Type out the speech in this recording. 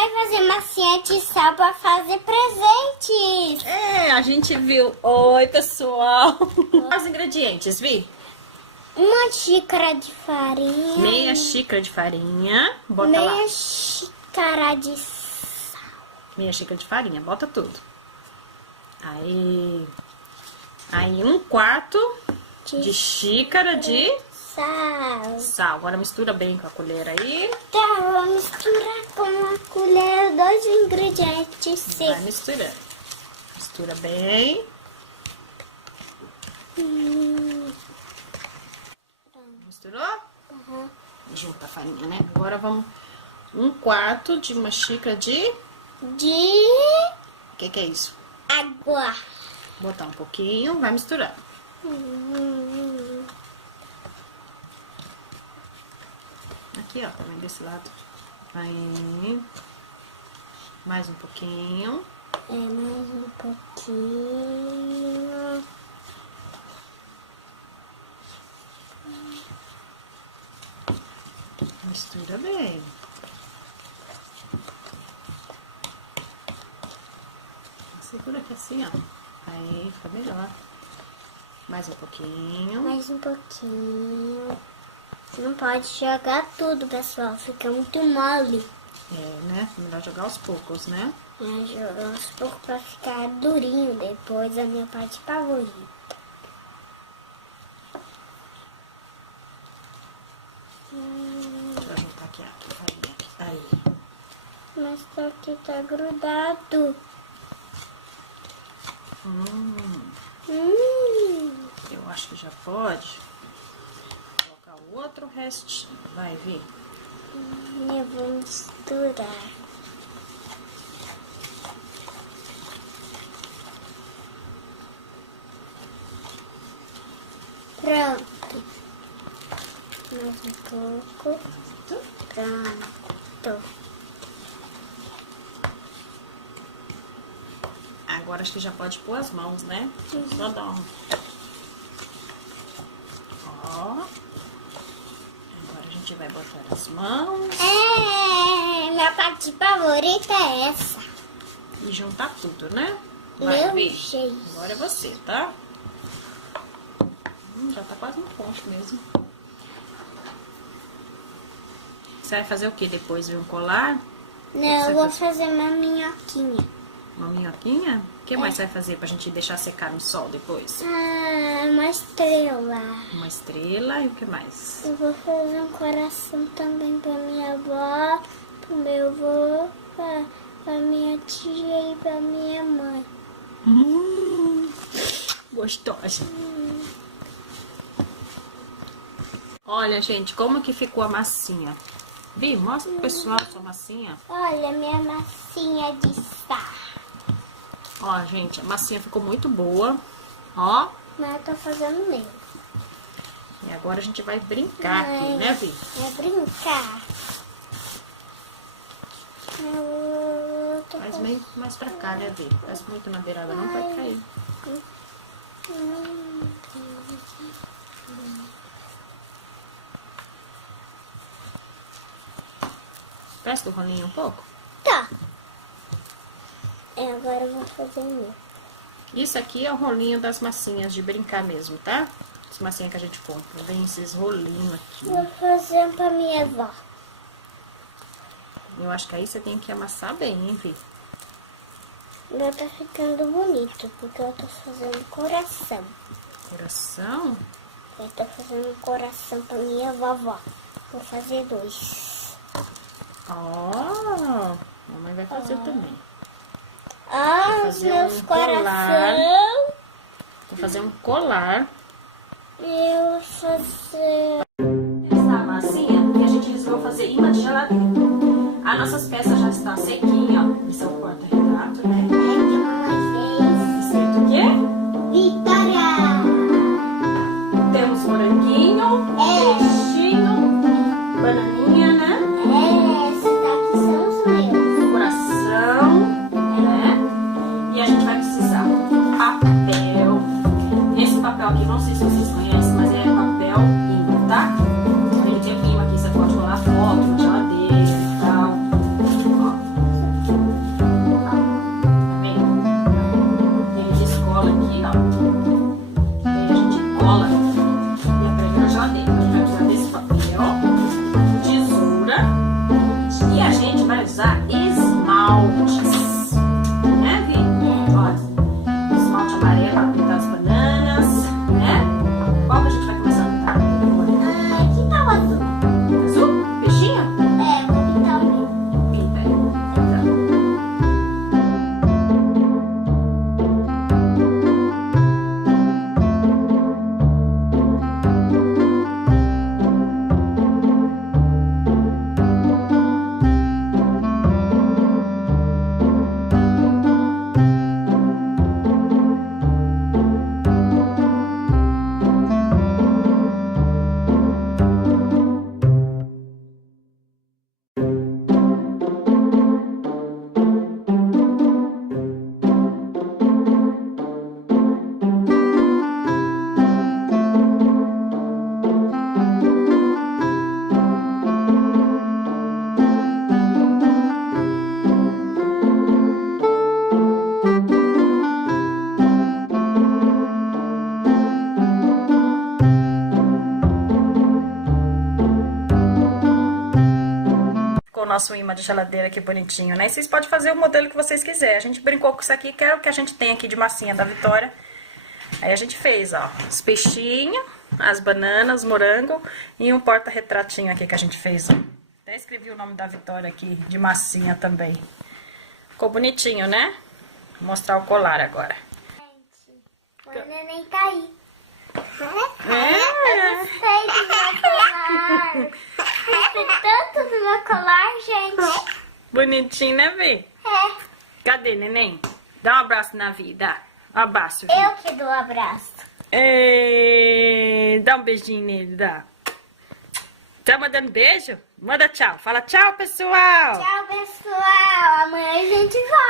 vai fazer massinha de sal pra fazer presentes. É, a gente viu. Oi, pessoal. Os ingredientes, Vi? Uma xícara de farinha. Meia xícara de farinha. Bota lá. Meia xícara de sal. Meia xícara de farinha, bota tudo. Aí 1/4 de xícara de sal. Agora mistura bem com a colher aí. Tá, vou misturar com uma colher 2 ingredientes. Vai misturando. Mistura bem. Misturou? Uhum. Junta a farinha, né? Agora vamos 1/4 de uma xícara de... De O que é isso? água. Botar um pouquinho, vai misturar. Aqui, ó, também desse lado. Aí. Mais um pouquinho. Mais um pouquinho. Mistura bem. Segura aqui assim, ó. Aí fica melhor. Mais um pouquinho. Mais um pouquinho. Não pode jogar tudo, pessoal. Fica muito mole. É, né? Melhor jogar aos poucos, né? Jogar aos poucos pra ficar durinho depois, a minha parte favorita. Vou juntar aqui a farinha. Aí. Mas só que tá grudado. Eu acho que já pode colocar o outro restinho. Vai, Vi. Eu vou misturar. Pronto. Mais um pouco. Pronto. Agora acho que já pode pôr as mãos, né? Só dar um... Ó. Agora a gente vai botar as mãos. Minha parte favorita é essa. E juntar tudo, né? Vai, Meu Vi. jeito. Agora é você, tá? Já tá quase no ponto mesmo. Você vai fazer o que depois, viu? Um colar? Não, eu vou fazer uma minhoquinha. Uma minhoquinha? O que mais você vai fazer pra gente deixar secar no sol depois? Uma estrela. Uma estrela e o que mais? Eu vou fazer um coração também pra minha avó, pro meu avô, pra minha tia e pra minha mãe. Gostosa. Olha, gente, como que ficou a massinha? Vi, mostra pro pessoal a sua massinha. Olha, minha massinha de sal. Ó, gente, a massinha ficou muito boa. Ó. Mas eu tô fazendo mesmo. E agora a gente vai brincar aqui, né, Vi? É brincar. Eu tô Faz meio mais pra cá, né, Vi? Faz muito na beirada, não vai cair. Presta o rolinho um pouco. Tá. Agora eu vou fazer o meu. Isso aqui é o rolinho das massinhas de brincar mesmo, tá? As massinhas que a gente compra. Vem esses rolinhos aqui. Vou fazer um pra minha avó. Eu acho que aí você tem que amassar bem, hein, Vi? O meu tá ficando bonito, porque eu tô fazendo coração. Coração? Eu tô fazendo um coração pra minha vovó. Vou fazer 2. Ó, mamãe vai fazer também. Os fazer meus um colar. coração. Vou fazer um colar. Eu vou fazer... Essa massinha que a gente resolveu fazer imã de geladeira. As nossas peças já estão sequinhas, ó. Esse é o porta-retrato, né? Escrito o quê? Vitória! Temos moranguinho, peixinho, bananinha, né? Esses aqui são os meus. Coração, né? E a gente vai precisar de papel. Esse papel aqui, não sei se vocês conhecem, mas é papel imã, tá? Ele tem o imã aqui, você pode colar foto, geladeira e tal. Ó, nosso imã de geladeira aqui bonitinho, né? E vocês podem fazer o modelo que vocês quiserem. A gente brincou com isso aqui, que é o que a gente tem aqui de massinha da Vitória. Aí a gente fez, ó, os peixinhos, as bananas, morango e um porta-retratinho aqui que a gente fez, ó. Até escrevi o nome da Vitória aqui, de massinha também. Ficou bonitinho, né? Vou mostrar o colar agora. Gente, o neném tá aí. Eu gostei do meu colar. Gostei tanto do meu colar, gente. Bonitinho, né, Vê? É, Cadê, neném? Dá um abraço na vida. Um abraço, Vê. eu que dou o abraço. Dá um beijinho nele, dá. Tá mandando beijo? Manda tchau. Fala tchau, pessoal. Tchau, pessoal. Amanhã a gente volta.